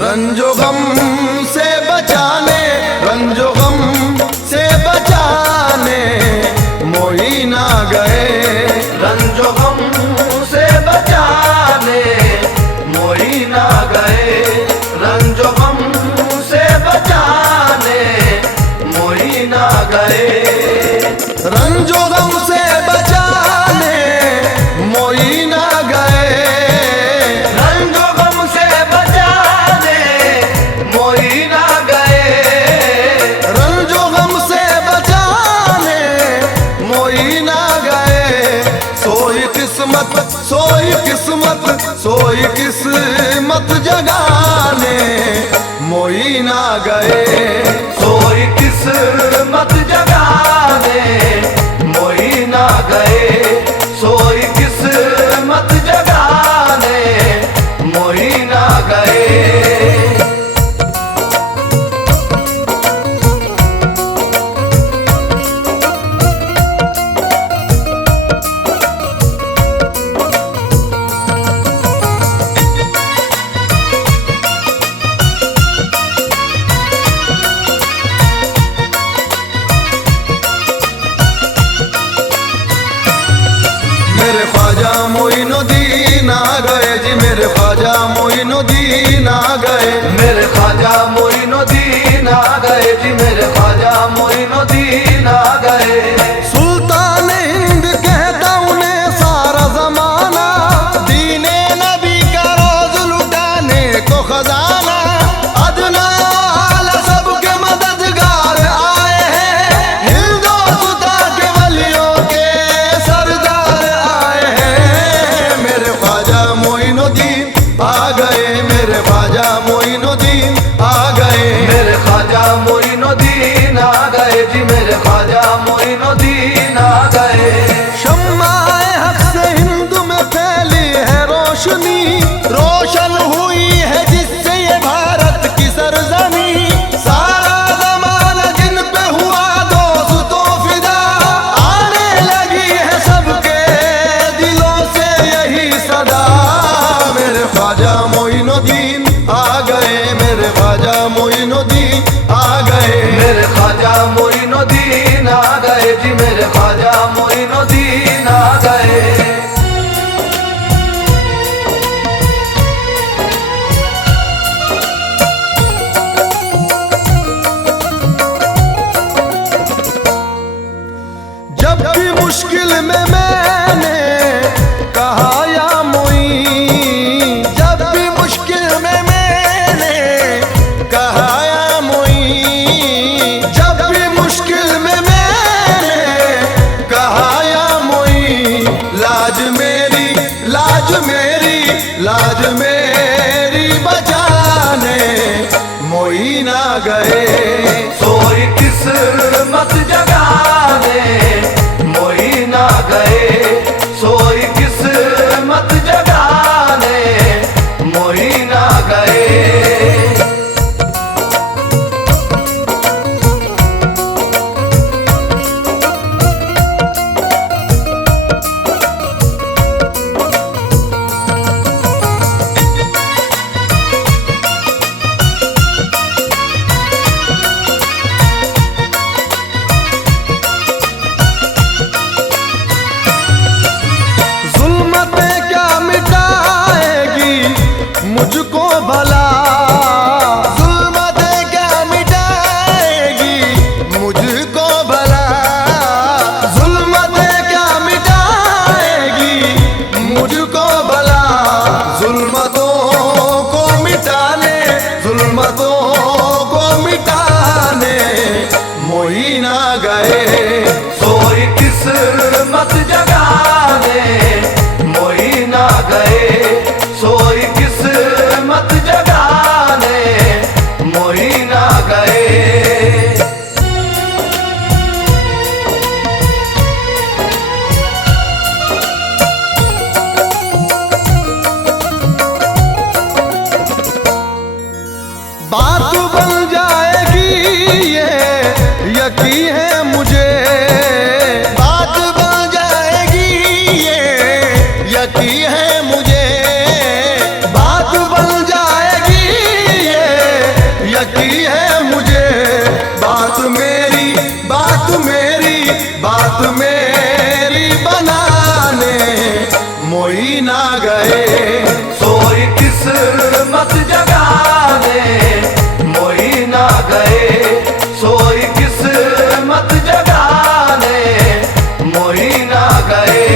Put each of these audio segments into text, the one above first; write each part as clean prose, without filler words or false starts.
रंजो गम से बचाने, रंजो गम से बचाने मोही ना गए। रंजो गम से बचाने मोही ना गए। रंजो गम से बचाने मोही ना गए। रंजो गम से बचाने मोही ना गए। रंजो गम से बचाने मोही ना गए। रंजो गम से बचाने मोही ना गए। सोई किस्मत, सोई किस्मत, सोई किस्मत जगाने मोही ना गए। सोई किस्मत जगाने मोही ना गए। सोई किस्मत जगाने मोही ना गए। मेरे ख्वाजा मोइनुद्दीन आ गए जी, मेरे ख्वाजा मोइनुद्दीन आ गए। मेरे ख्वाजा मोइनुद्दीन आ गए जी। मेरे ख्वाजा मोइनुद्दीन आ गए। सुल्तान हिंद कहता उन्हें सारा जमाना, दीने नबी का रोज लुटाने को खजाना। अदना आला सबके मददगार आए हैं, हिंदुस्ता के वलियों के सरदार आए हैं। मेरे ख्वाजा मोइनुद्दीन आ गए, मेरे ख्वाजा मोइनुद्दीन आ गए। मेरे ख्वाजा मोइनुद्दीन आ गए जी। मेरे ख्वाजा मोइनुद्दीन आ गए। शम्माए हक से हिंद में फैली है रोशनी, रोशन हुई है जिससे ये भारत की सरजमी। सारा ज़माना जिन पे हुआ दोस्तों फिदा, आने लगी है सबके दिलों से यही सदा। मेरे ख्वाजा मोइनुद्दीन आ गए, मेरे ख्वाजा मोइनुद्दीन आ गए। मेरे ख्वाजा मोइनुद्दीन आ गए जी। मेरे ख्वाजा मोइनुद्दीन आ गए। जब भी मुश्किल में मैंने कहा या मोई, जब भी मुश्किल में मैंने कहा या मोई, जब भी मुश्किल में मैंने कहा या मोई, लाज मेरी, लाज मेरी, लाज मेरी बचाने मोई ना गए। सोई किस्मत जगाने मोही ना गए। बात मेरी बनाने मोई ना गए। सोई किस्मत जगाने मोई ना गए, सोई किस्मत जगाने मोई ना गए।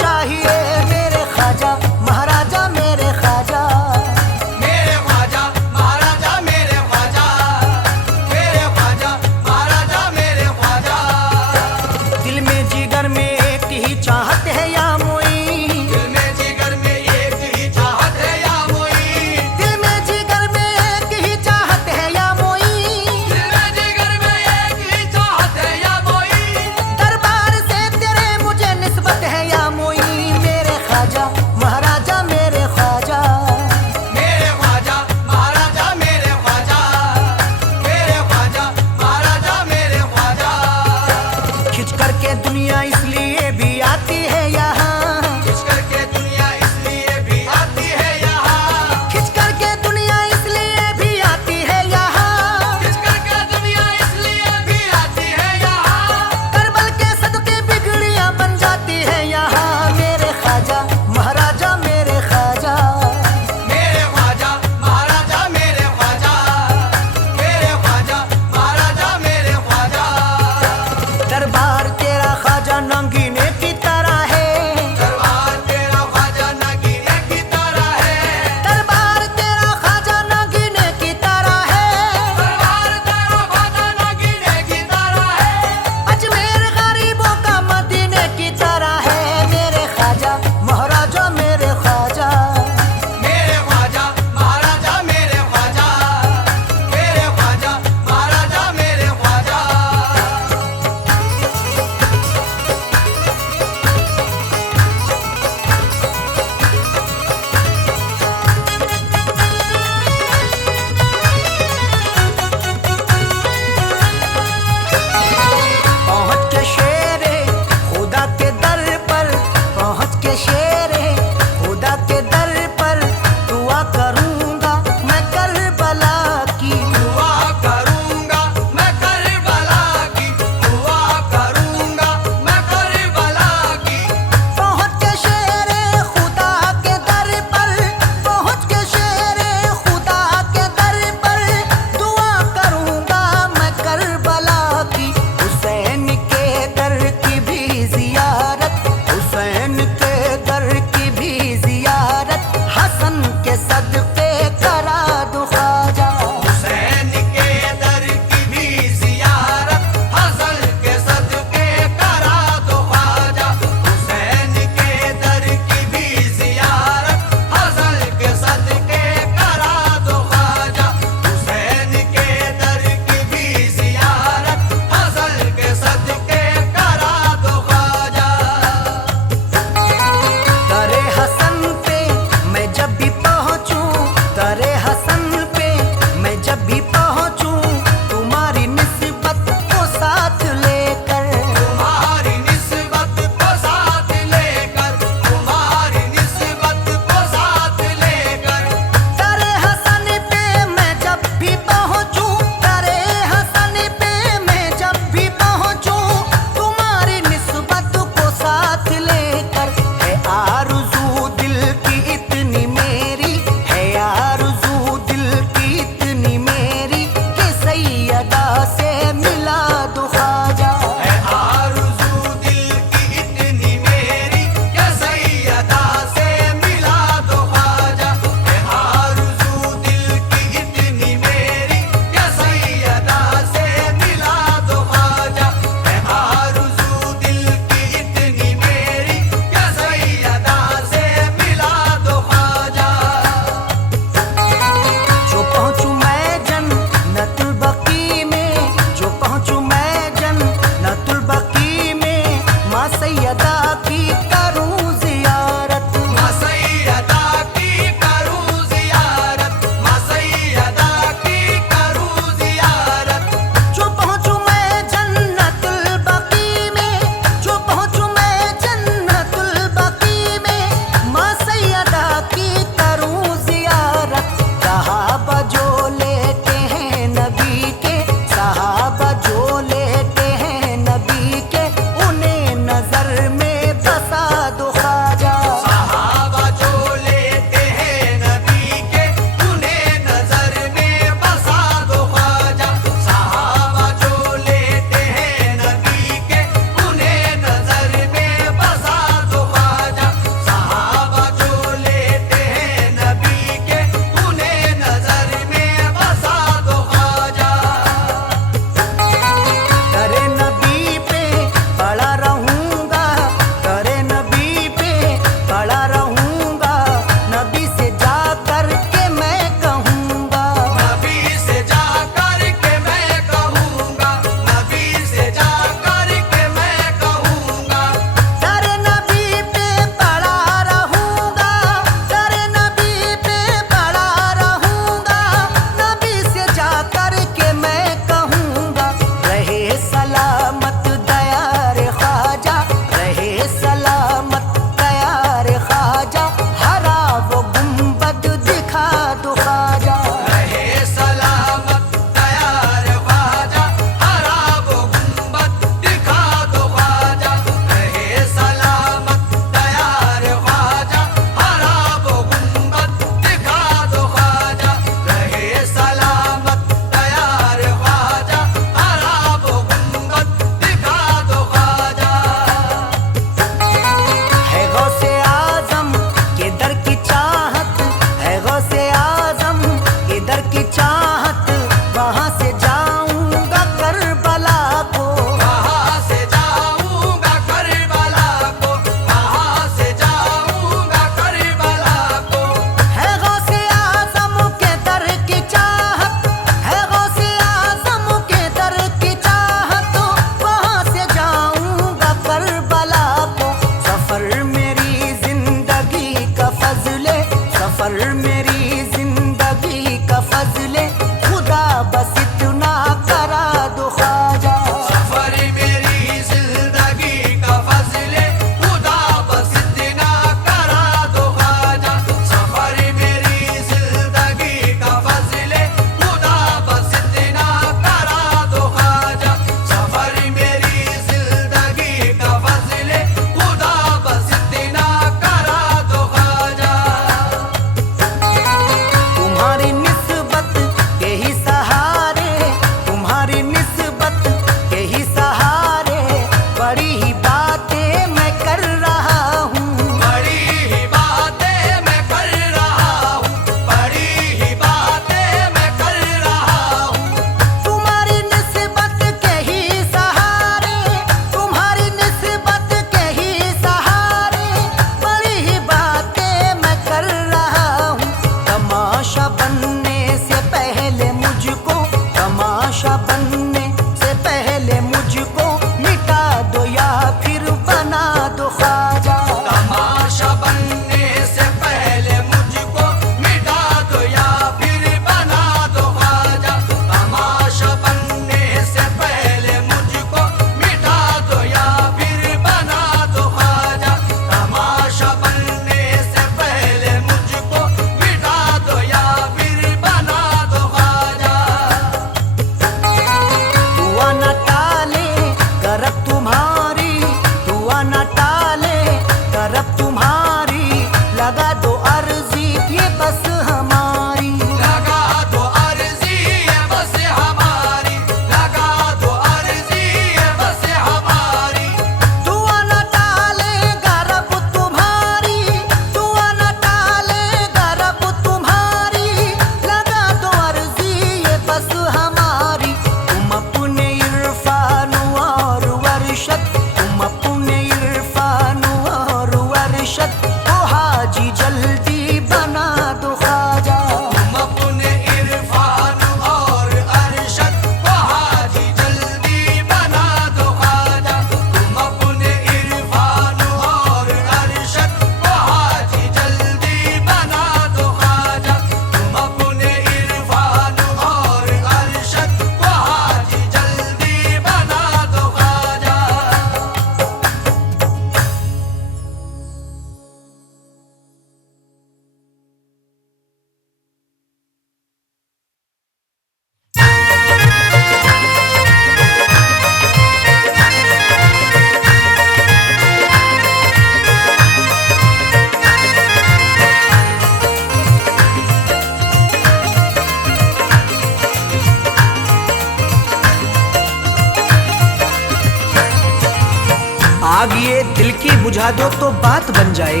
आग ये दिल की बुझा दो तो बात बन जाए,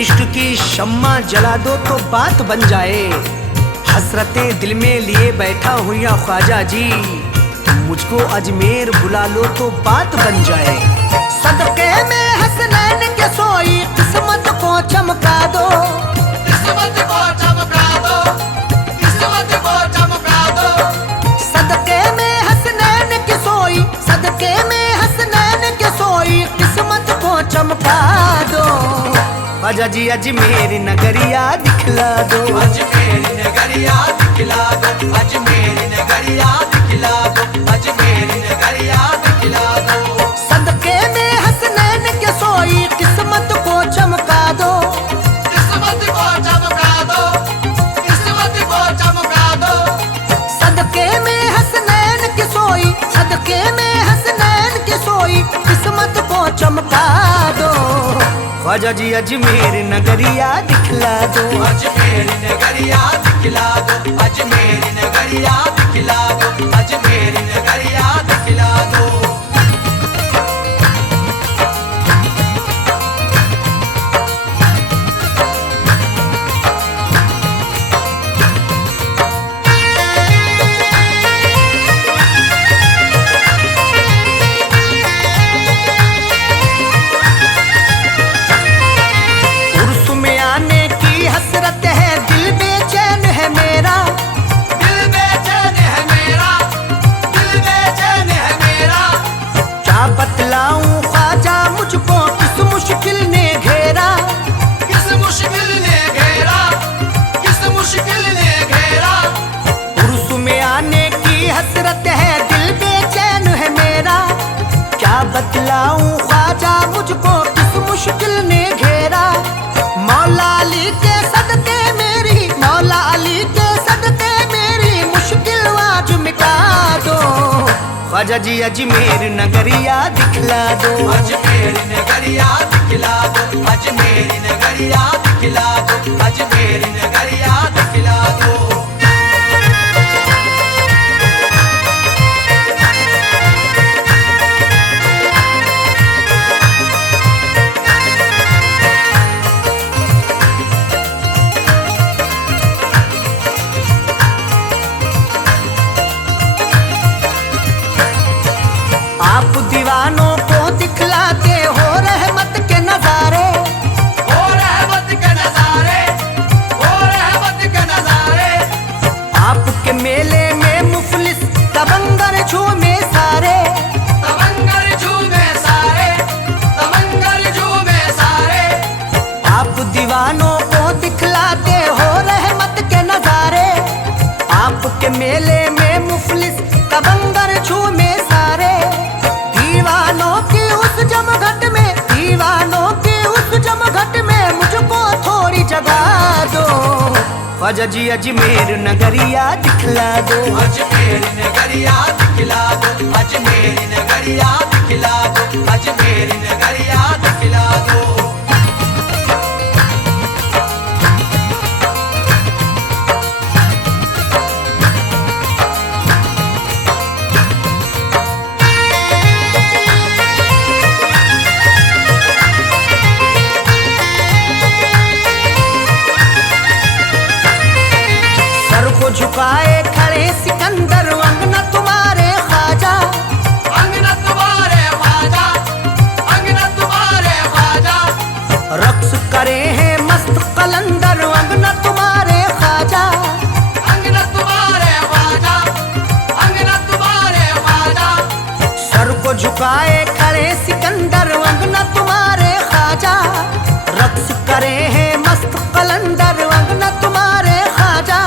इश्क की शम्मा जला दो तो बात बन जाए। हसरतें दिल में लिए बैठा हूँ या ख्वाजा जी, मुझको अजमेर बुला लो तो बात बन जाए। सदके में हसनैन के सोई किस्मत को चमका दो, किस्मत को चमका दो, किस्मत को चमका दो। सदके में हसनैन के सोई, सदके में हसनैन के सोई किस्मत को चमका दो। ख्वाजा जी अजमेर नगरिया दिखला दो, अजमेर नगरिया दिखला दो, अजमेर नगरिया दिखला दो, अजमेर नगरिया दिखला दो। सदके में हसनैन के सोई किस्मत को चमका दो, किस्मत को चमका दो, किस्मत को चमका दो। सदके में हसनैन के सोई, सदके में हसनैन के सोई किस्मत को चमका दो। ख्वाजा जी अजमेर नगरिया दिखला दो, अजमेर नगरिया दिखला दो, अजमेर नगरिया दिखला दो, अजमेर नगरिया दिखला दो। उर्स में आने की हसरत है, दिल बेचैन है मेरा, दिल बेचैन है मेरा, दिल बेचैन है मेरा। क्या बतलाऊं ख्वाजा मुझको किस मुश्किल ने घेरा। किस मुश्किल ने घेरा, किस मुश्किल ने घेरा। उर्स में आने की हसरत है, दिल बेचैन है मेरा। क्या बतलाऊं ख्वाजा मुझको किस मुश्किल ने घेरा। मौला अली के सदके मेरी, मौला अली के सदके मेरी मुश्किल आज मिटा दो। ख्वाजा जी अजमेर नगरिया दिखला दो, अजमेर नगरिया दिखला दो, अजमेर नगरिया दिखला दो, अजमेर नगरिया दिखला दो। आप दीवानों को दिखलाते हो रहमत के नजारे। ओ रहमत के नजारे, ओ रहमत के नजारे। आपके मेले में मुफलिस तबंगर झूमे सारे। तमंगर झूमे सारे, तमंगर झूमे सारे। आप दीवानों को दिखलाते हो रहमत के नजारे। आपके मेले में मुफलिस तबंगर झूमे सारे। दीवानों की उस जमघट में, दीवानों की उस जमघट में मुझको थोड़ी जगह दो। ख्वाजा जी अजमेर नगरिया दिखला दो, अजमेर नगरिया दिखला दो, अजमेर नगरिया दिखला दो, अजमेर नगरिया दिखला दो। सर को झुकाए खड़े सिकंदर अंगना तुम्हारे ख्वाजा। अंगना तुम्हारे ख्वाजा, अंगना तुम्हारे ख्वाजा। रक्स करे हैं मस्त कलंदर अंगना तुम्हारे ख्वाजा। अंगना तुम्हारे ख्वाजा, अंगना तुम्हारे ख्वाजा। सर को झुकाए खड़े सिकंदर अंगना तुम्हारे ख्वाजा। रक्स करे हैं मस्त कलंदर अंगना तुम्हारे ख्वाजा।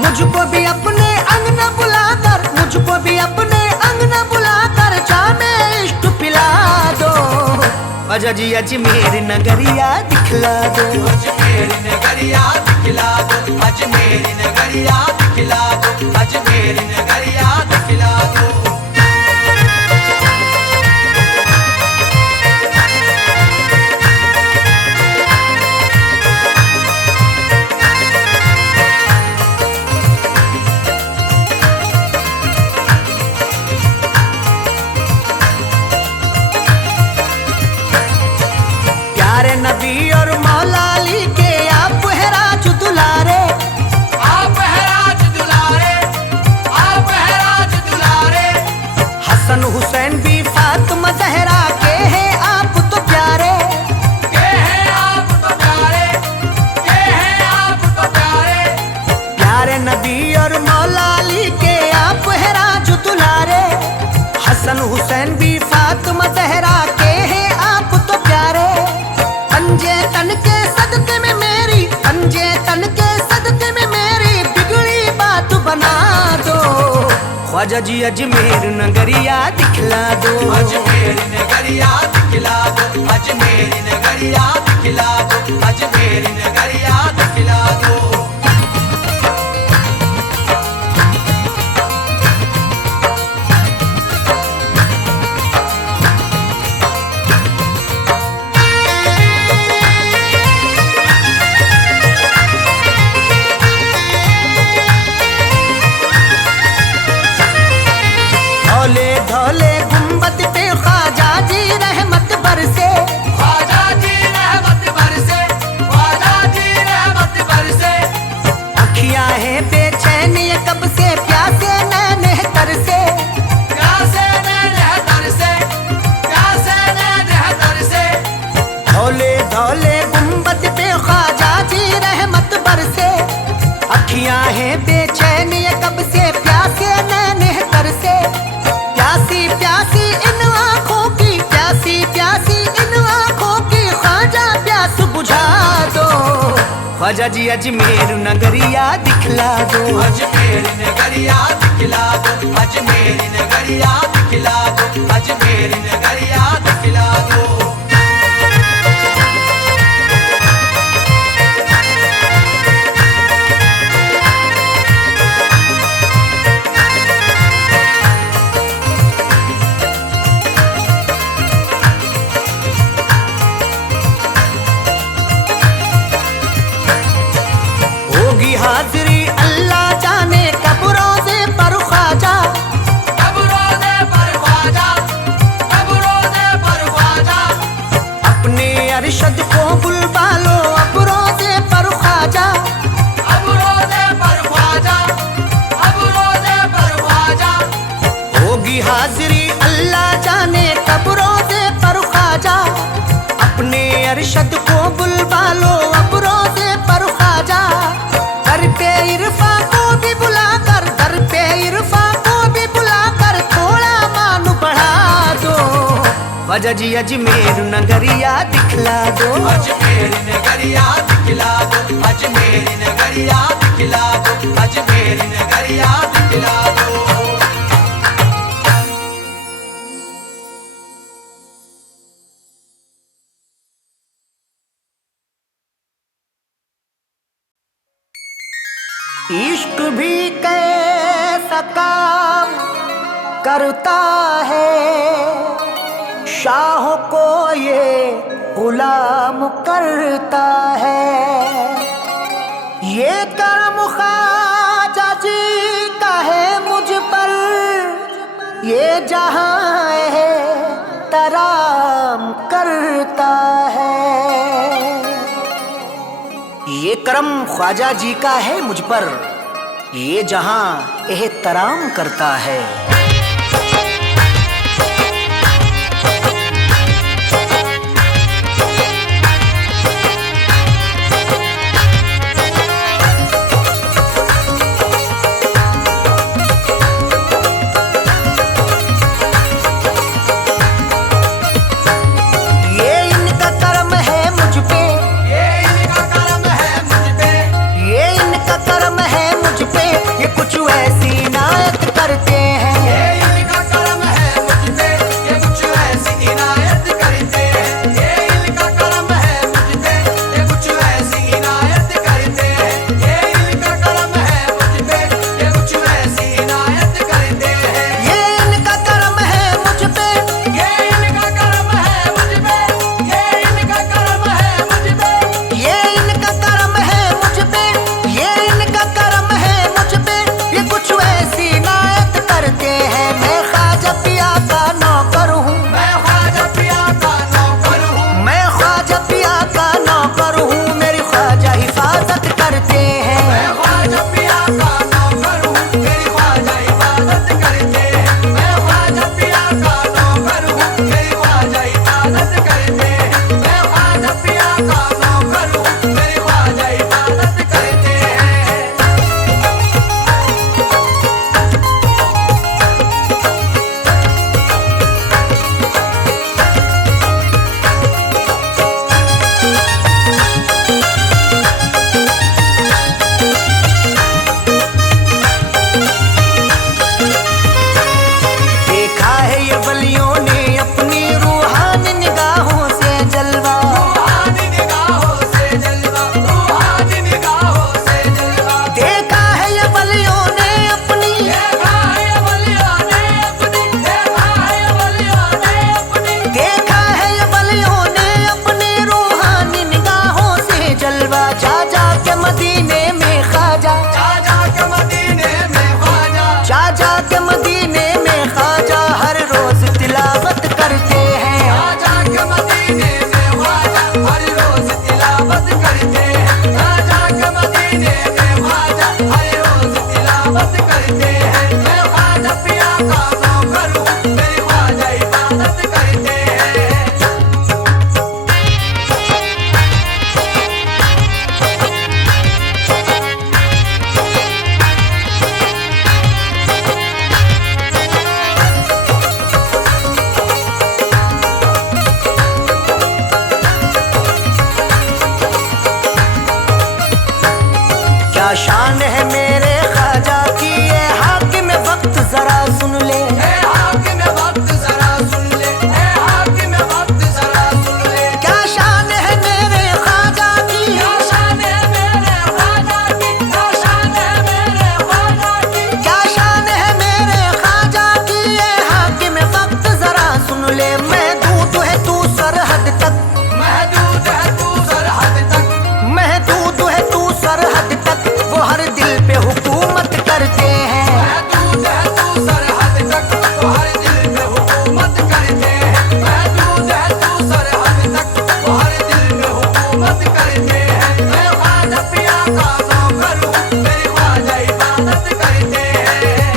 मुझको भी अपने अंगना बुलाकर, मुझको भी अपने अंगना बुलाकर जामे इश्क पिला दो। ख्वाजा जी अजमेर नगरिया दिखला दो, अजमेर नगरिया दिखला दो, अजमेर नगरिया दिखला दो, अजमेर नगरिया दिखला दो। हसन हुसैन भी फातिमा जहरा के हैं आप तो प्यारे, के हैं आप तो प्यारे, के हैं आप तो प्यारे। प्यारे नबी और मौला अली के आप है राज दुलारे। हसन हुसैन भी फातिमा जहरा के हैं आप तो प्यारे। पंजे तन के सदके में मेरी, पंजे तन के सदके में मेरी बिगड़ी बात बना दो। ख्वाजा जी अजमेर नगरिया दिखला दो, अजमेर नगरिया दिखला दो, अजमेर नगरिया दिखला दो, अजमेर नगरिया दिखला दो। धौले धौले गुंबद पे ख्वाजा जी रहमत बरसे, ख्वाजा जी रहमत बरसे, ख्वाजा जी रहमत बरसे। अखियां हैं बेचैन ये कब से प्यासे नैन है तरसे। प्यासे नैन है तरसे, प्यासे नैन है तरसे। धौले धौले गुंबद पे ख्वाजा जी रहमत बरसे। अखियां हैं बेचैन ये कब से प्यासे नैन है तरसे। प्यासी प्यासी इन आँखों की, प्यासी प्यासी इन आँखों की ख्वाजा प्यास बुझा दो। ख्वाजा जी अजमेर नगरिया दिखला दो, अजमेर नगरिया दिखला दो, अजमेर नगरिया दिखला दो, अजमेर नगरिया दिखला दो। होगी हाजिरी अल्लाह जाने कब रोज़े पर ख्वाजा। कब रोज़े पर ख्वाजा, कब रोज़े पर ख्वाजा। अपने अरशद को बुलवा लो अब रोज़े पर ख्वाजा। अब रोज़े पर ख्वाजा, अब रोज़े पर ख्वाजा। होगी हाजिरी अल्लाह जाने कब रोज़े पर ख्वाजा। अपने अरशद को बुलवा लो अब रोज़े पर ख्वाजा। दर पे इरफा को भी बुलाकर, दर पे इरफा को भी बुलाकर थोड़ा मान बढ़ा दो। ख्वाजा जी अजमेर नगरिया दिखला दो, अजमेर नगरिया दिखला दो, अजमेर नगरिया दिखला दो, अजमेर नगरिया दिखला दो। इश्क भी कैसा काम करता है, शाह को ये गुलाम करता है। ये करम ख्वाजा जी का है मुझ पर, ये जहां है तराम करता है। ये करम ख्वाजा जी का है मुझ पर, ये जहां एहतराम करता है। ये इनका करम है मुझ पे, ये इनका करम है मुझ पे, ये इनका करम है मुझ पे, ये कुछ ऐसी नायत करते हैं। ये क्या शान है मेरे ख्वाजा की, ये हाकिम वक्त जरा सुन ले। ए हाकिम वक्त जरा सुन ले, ए हाकिम वक्त जरा सुन ले। क्या शान है मेरे ख्वाजा की, क्या शान है मेरे ख्वाजा की, क्या शान है मेरे ख्वाजा की। क्या शान है मेरे ख्वाजा की, ये हाकिम वक्त जरा सुन ले। महदूद है तू सरहद तक, महदूद है तू सरहद तक, महदूद है तू सरहद तक, वो हर दिल पे हुकूमत करते हैं। महदूद है तू सरहद तक, वो हर दिल पे हुकूमत करते हैं। महदूद है तू सरहद तक, वो हर दिल पे हुकूमत करते हैं। मैं ख्वाजा पिया का नौकर हूँ, मेरी ख्वाजा इबादत करते हैं।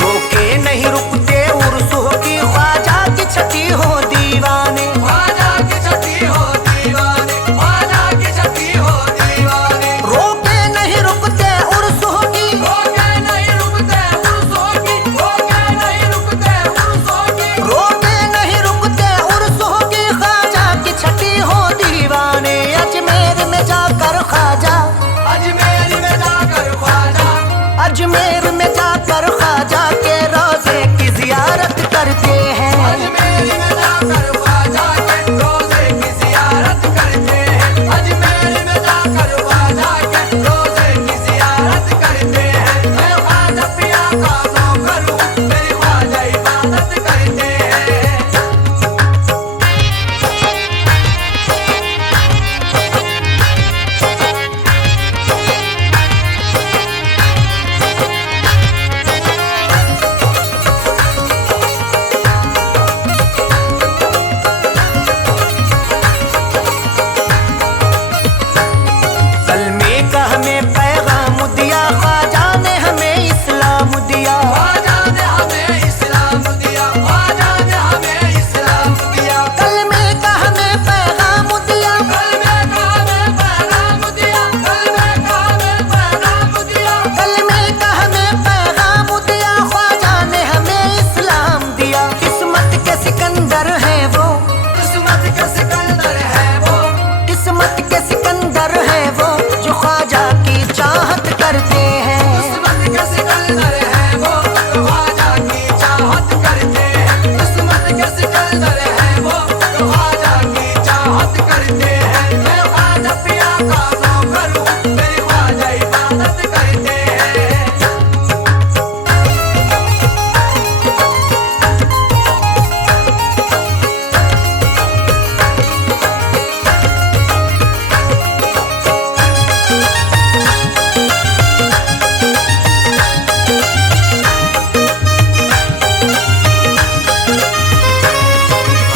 रोके नहीं रुकते उर्सों की, ख्वाजा की छठी हो दीवाने। ख्वाजा की छठी हो दीवाने, ख्वाजा की छठी हो दीवाने। रोके नहीं रुकते उर्सों की, रोके नहीं रुकते उर्सों की, रोके नहीं रुकते उर्सों की। रोके नहीं रुकते उर्सों की, ख्वाजा की छठी हो दीवाने। अजमेर में जाकर ख्वाजा, अजमेर में जाकर ख्वाजा, अजमेर में जाकर ख्वाजा के रोजे की जियारत करते हैं। अजमेर में जाकर ख्वाजा के रोजे की जियारत करते हैं। अजमेर में जाकर ख्वाजा के रोजे की जियारत करते हैं। मैं ख्वाजा पिया का नौकर हूँ, मेरी ख्वाजा इबादत करते हैं। कलमे का हमें पैगाम दिया, ख्वाजा ने हमें इस्लाम दिया। ख्वाजा ने हमें इस्लाम दिया, ख्वाजा ने हमें इस्लाम दिया। कलमे का हमें पैगाम दिया, कलमे का हमें पैगाम दिया, कलमे का हमें पैगाम दिया। कलमे का हमें पैगाम दिया, ख्वाजा ने हमें इस्लाम दिया। किस्मत के सिकंदर है वो, किस्मत के सिकंदर है वो, किस्मत के सिकंदर है वो, जो ख्वाजा की चाहत करते हैं। किस्मत के सिकंदर है वो, जो ख्वाजा की चाहत करते हैं। किस्मत के सिकंदर है वो, जो ख्वाजा की चाहत करते हैं। मैं ख्वाजा पिया का नौकर हूँ, मेरी ख्वाजा इबादत करते हैं।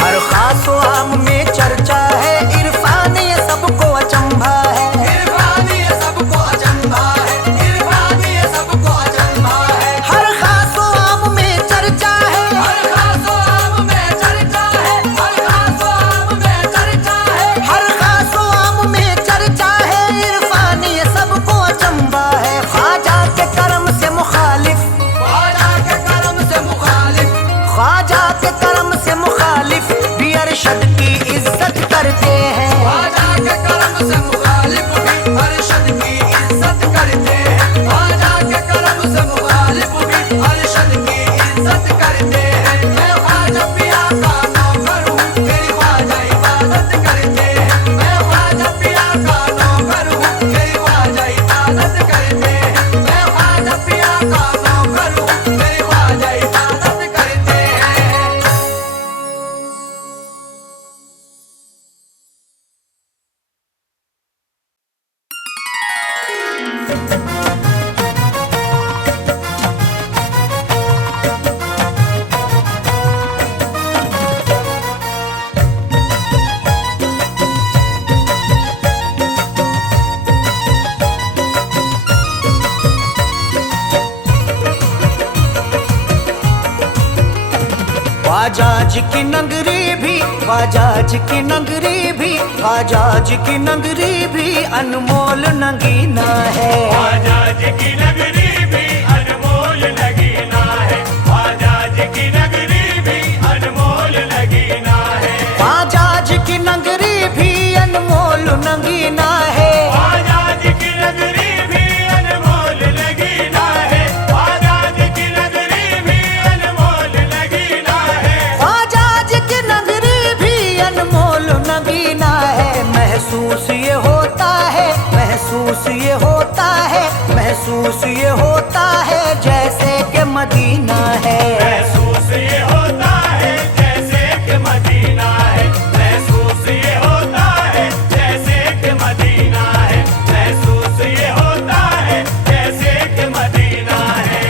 हर खास व आम में चर्चा है, इरफान ये सबको अचंभा है। इरफान ये सबको अचंभा है, इरफान ये सबको अचंभा है। हर खास व आम में चर्चा है, हर खास आम में चर्चा है, हर खास आम में चर्चा है। हर खास व आम में चर्चा है, इरफान ये सबको अचंभा है। ख्वाजा के करम से मुखालिफ, ख्वाजा के करम से मुखालिफ, ख्वाजा के करम से मुखालिफ भी अरशद की इज्जत करते हैं। ख्वाजा के करम से मुखालिफ भी अरशद की इज्जत करते हैं। ख्वाजा के करम से मुखालिफ भी अरशद की इज्जत करते हैं। मैं ख्वाजा पिया का नौकर हूँ, मेरी ख्वाजा इबादत करते हैं। मैं ख्वाजा पिया का नौकर हूँ, मेरी ख्वाजा इबादत करते हैं। मैं ख्वाजा पिया का नौकर हूँ, मेरी ख्वाजा इबादत करते हैं। ख्वाजा जी की नगरी भी ख्वाजाज की नगरी भी, ख्वाजाज की नगरी भी अनमोल नगीना है। ख्वाजाज की नगरी भी अनमोल नगीना है। ख्वाजाज की नगरी भी अनमोल नगीना है। ख्वाजाज की नगरी भी अनमोल नगीना है। ख्वाजाज की नगरी भी अनमोल नगीना है। ख्वाजाज की नगरी भी अनमोल नगीना है। ख्वाजाज की नगरी भी अनमोल नगीना है। महसूस ये होता है, महसूस ये होता है, महसूस ये होता है जैसे कि मदीना है। महसूस ये होता है जैसे कि मदीना है। महसूस ये होता है जैसे कि मदीना है। महसूस ये होता है जैसे कि मदीना है।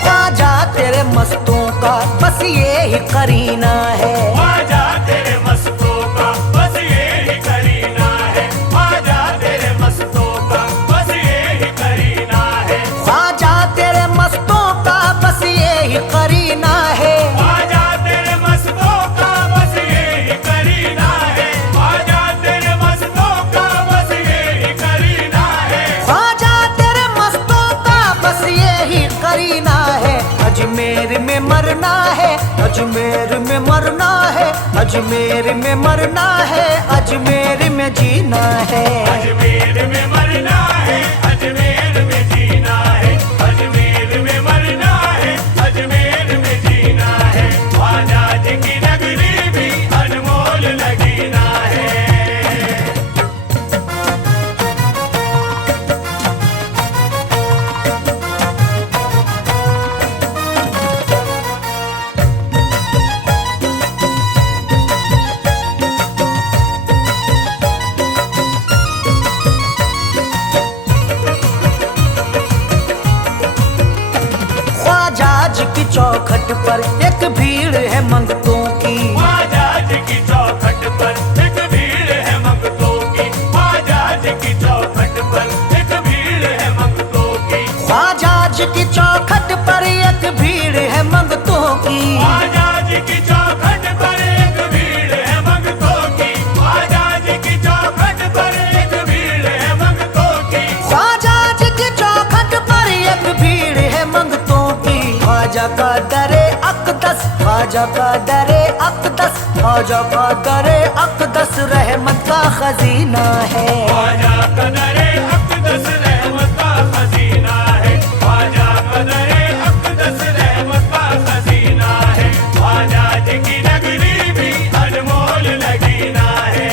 ख्वाजा तेरे मस्तों का बस ये ही करीना है। ख्वाजा तेरे मस्तों का बस ये ही करीना है। ख्वाजा तेरे मस्तों का बस ये ही करीना है। ख्वाजा तेरे मस्तों का बस ये ही करीना है। ख्वाजा तेरे मस्तों का बस ये ही करीना है। ख्वाजा तेरे मस्तों का बस ये ही करीना है। ख्वाजा तेरे मस्तों का बस ये ही करीना है। अजमेर में मरना है, अजमेर में मरना है, अजमेर में मरना है, अजमेर में जीना है। अजमेर में मरना है, अजमेर में जीना है। अजमेर में मरना है, अजमेर में जीना है। ख्वाजाज की नगरी भी अनमोल नगीना है। ख्वाजाज की चौखट पर एक भीड़ है मंगतों की। ख्वाजाज की चौखट पर एक भीड़ है मंगतों की। ख्वाजाज की चौखट पर एक भीड़ है मंगतों की। ख्वाजाज की चौखट पर एक भीड़ है मंगतों की। ख्वाजाज की चौखट पर एक भीड़ है मंगतों की। ख्वाजाज की चौखट पर एक भीड़ है मंगतों की। ख्वाजाज की चौखट पर एक भीड़ है मंगतों की। ख्वाजा का दरे अकदस, ख्वाजा का दरे अकदस, ख्वाजा का दरे अकदस रहमत का खजीना है। ख्वाजा कदरे अक़दस रहमत का खजीना है। ख्वाजा कदरे अक़दस रहमत का खजीना है। ख्वाजाज की नगरी भी अनमोल नगीना है।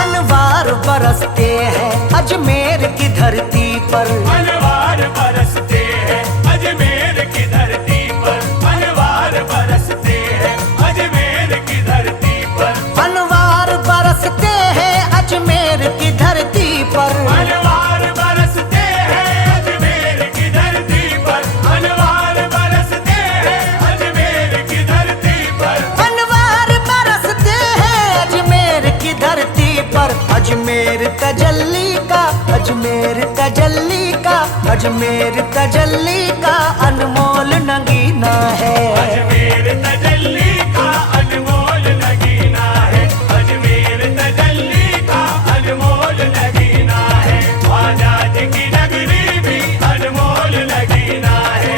अनवार बरसते हैं अजमेर की धरती पर। अनवार बरसते हैं अजमेर की धरती पर। अनवार बरसते हैं अजमेर की धरती पर। अनवार बरसते हैं अजमेर की धरती पर। अनवार बरसते हैं अजमेर की धरती पर। अनवार बरसते हैं अजमेर की धरती पर। अनवार बरसते हैं अजमेर की धरती पर। अजमेर तजल्ली का, अजमेर तजल्ली का, अजमेर तजल्ली का अनमोल नगीना है। अजमेर तजल्ली का अनमोल नगीना है। अजमेर तजल्ली का अनमोल नगीना है। ख्वाजाज की नगरी भी अनमोल नगीना है।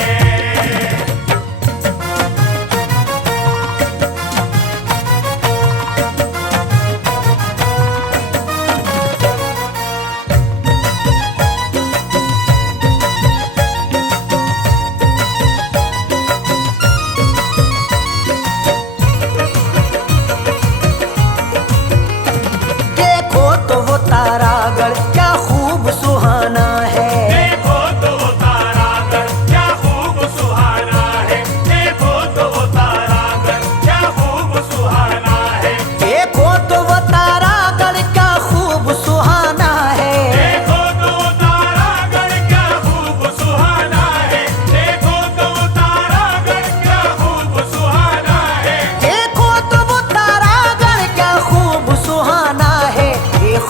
सुहाना है। देखो तो वो तारागढ़ क्या खूब सुहाना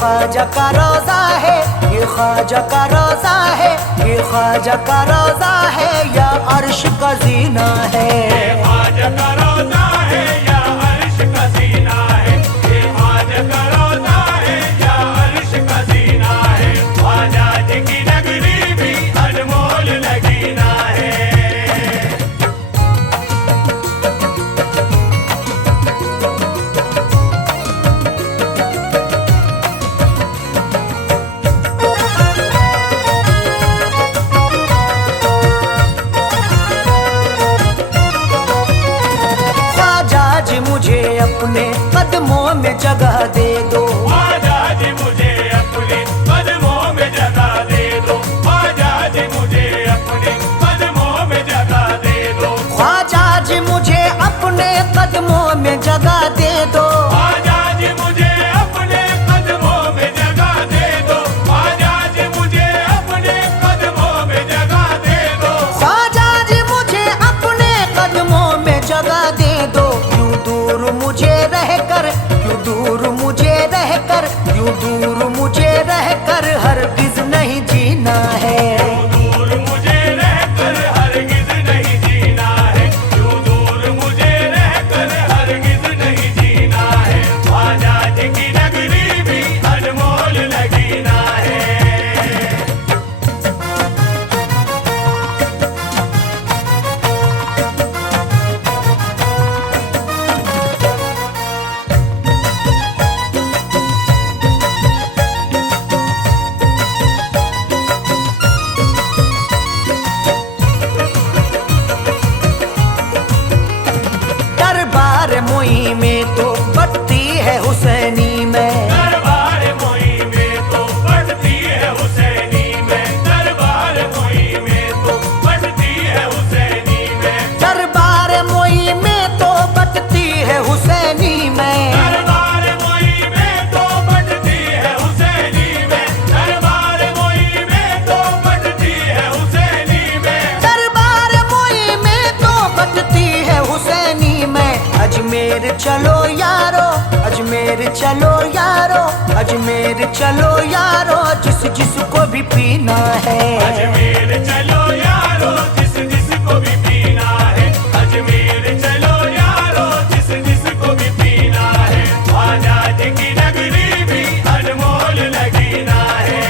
ख्वाजा का रोजा है, ये ख्वाजा का रोजा है, ये ख्वाजा का रोजा है या अर्श का जीना है। ख्वाजा का रोजा है या अर्श का सीना है, ये ख्वाजा का रोजा है या अर्श का सीना है। ख्वाजा जी की नगरी भी अनमोल लगीना है। मुझे अपने कदमों में जगह दे दो, ख्वाजा जी मुझे अपने कदमों में जगह दे दो, ख्वाजा जी मुझे अपने कदमों में जगह दे दो, ख्वाजा जी मुझे अपने कदमों में जगह दे दो, ख्वाजा जी मुझे अपने कदमों में जगह दे दो, ख्वाजा जी मुझे अपने कदमों में जगह दे दो, ख्वाजा जी मुझे अपने कदमों में जगह दे दो। यूं दूर मुझे रहकर, यूं दूर मुझे रहकर, यूं दूर मुझे रहकर हरगिज नहीं जीना है। दूर मुझे रहकर हरगिज नहीं जीना है, यूं दूर मुझे रहकर हरगिज नहीं जीना है। ख्वाजा जी की नगरी भी अनमोल लगीना है। दरबार मोई में तो बत्ती है हुसैनी में, दरबार मोई में तो बढ़ती है हुसैनी में, दरबार मोई में तो बढ़ती है हुसैनी में, दरबार मोई में तो बत्ती है हुसैनी में, दरबार मोई में तो बढ़ती है हुसैनी में, दरबार मोई में तो बढ़ती है हुसैनी में, दरबार मोई में तो बत्ती है हुसैनी में। अजमेर चलो यारो, अजमेर चलो यारो, अजमेर चलो यारो, जिस जिसको भी पीना है। अजमेर चलो यारो, जिस जिसको भी पीना है, अजमेर चलो यारो, जिस जिसको भी पीना है। ख्वाजा जी की नगरी भी अनमोल लगीना है।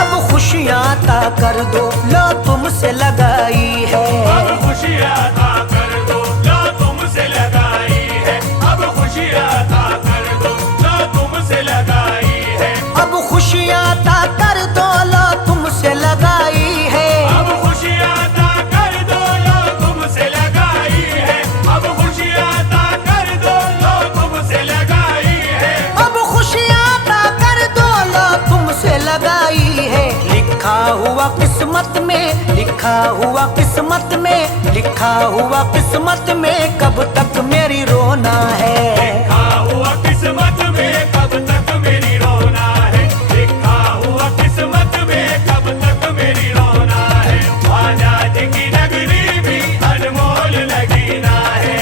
अब खुशियाँ अता कर दो, लो तुमसे लगाई है। अब खुशियाँ अता कर दो, लो तुमसे लगाई है, अब खुशियाँ अता कर दो, लो तुमसे लगाई है, अब खुशियाँ अता कर दो, लो तुमसे लगाई है। अब खुशियाँ अता कर दो, लो तुमसे लगाई है, अब खुशियाँ अता कर दो, लो तुमसे लगाई है। अब खुशियाँ अता कर दो, लो तुमसे लगाई है। लिखा हुआ किस्मत में, लिखा हुआ किस्मत में, लिखा हुआ किस्मत में कब तक मेरी रोना है। लिखा हुआ किस्मत में कब तक मेरी रोना है, लिखा हुआ किस्मत में कब तक मेरी रोना है। ख्वाजा जी की नगरी भी अनमोल लगीना है।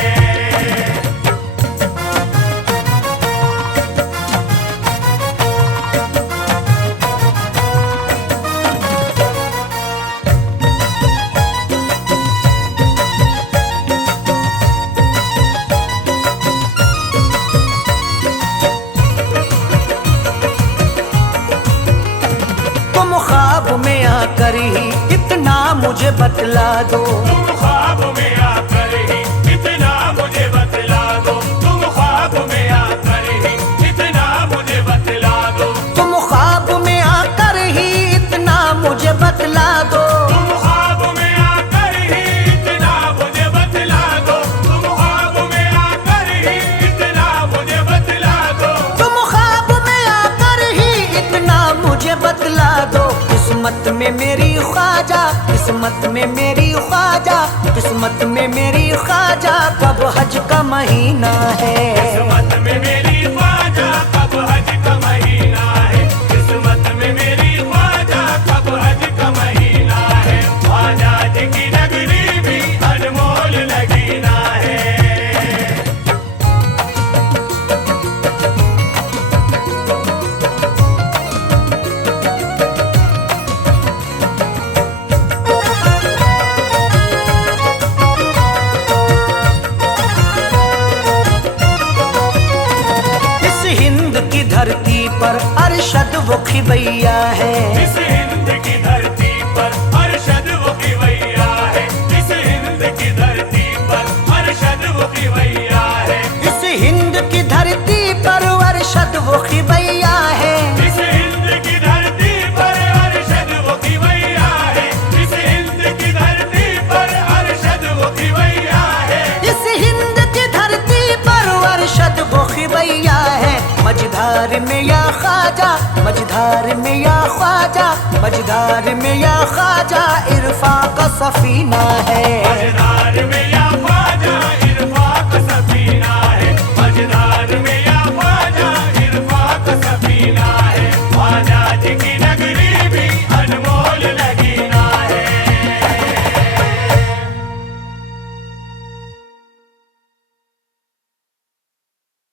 तुम ख्वाब में आकर ही इतना मुझे बतला दो, तुम ख्वाब में आकर ही इतना मुझे बतला दो, तुम ख्वाब में आकर ही इतना मुझे बतला दो, तुम ख्वाब में आकर ही इतना मुझे बतला दो, तुम ख्वाब में आकर ही इतना मुझे बतला दो, तुम ख्वाब में आकर ही इतना मुझे बतला दो, तुम ख्वाब में आकर ही इतना मुझे बतला दो। किस्मत में मेरी ख्वाजा, किस्मत में मेरी ख्वाजा, किस्मत में मेरी ख्वाजा कब हज का महीना है। किस्मत में मेरी धरती पर अरशद वो खिवैया है। इस हिंद की धरती पर अरशद वो खिवैया है। इस हिंद की धरती पर अरशद वो खिवैया है। इस हिंद की धरती पर अरशद वो खिवैया है। इस हिंद की धरती पर अरशद वो खिवैया है। इस हिंद की धरती पर अरशद वो खिवैया है। इस हिंद की धरती पर अरशद वो खिवैया है। मझधार में या ख्वाजा, मझधार में या ख्वाजा, मझधार में या ख्वाजा, इरफा का सफीना है। मझधार में